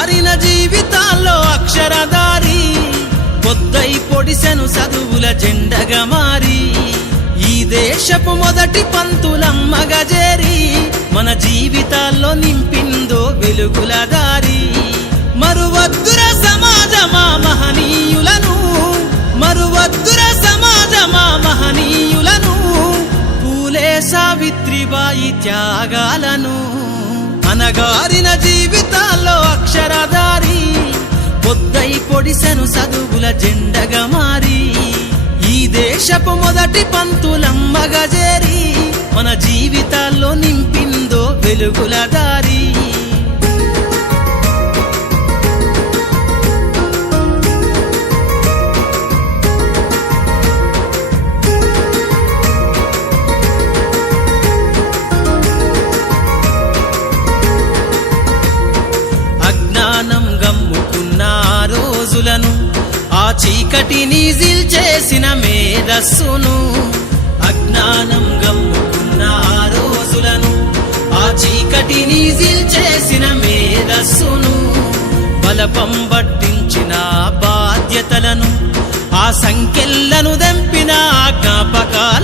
అనగారిన జీవితాల్లో అక్షరధారి పొద్దై పొడిసెను చదువుల జెండగా మారి ఈ దేశపు మొదటి పంతులమ్మగా చేరి మన జీవితాల్లో నింపిందో వెలుగుల దారి మరువద్దుర సమాజమా మహనీయులను మరువద్దుర సమాజమా మహనీయులను పూలే సావిత్రిబాయి త్యాగాలను అనగారిన జీవితాల్లో అక్షరధారి పొద్దై పొడిసెను చదువుల జెండగా మారి ఈ దేశపు మొదటి పంతులమ్మగా చేరి మన జీవితాల్లో నింపిందో వెలుగుల దారి అజ్ఞానం గమ్ముకున్న రోజులను ఆ చీకటిని చేసిన మేధస్సును అజ్ఞానం గమ్ముకున్న రోజులను ఆ చీకటిని చేసిన మేధస్సును బలపం పట్టించిన బాధ్యతలను ఆ సంఖ్యలను దంపిన జ్ఞాపకాలను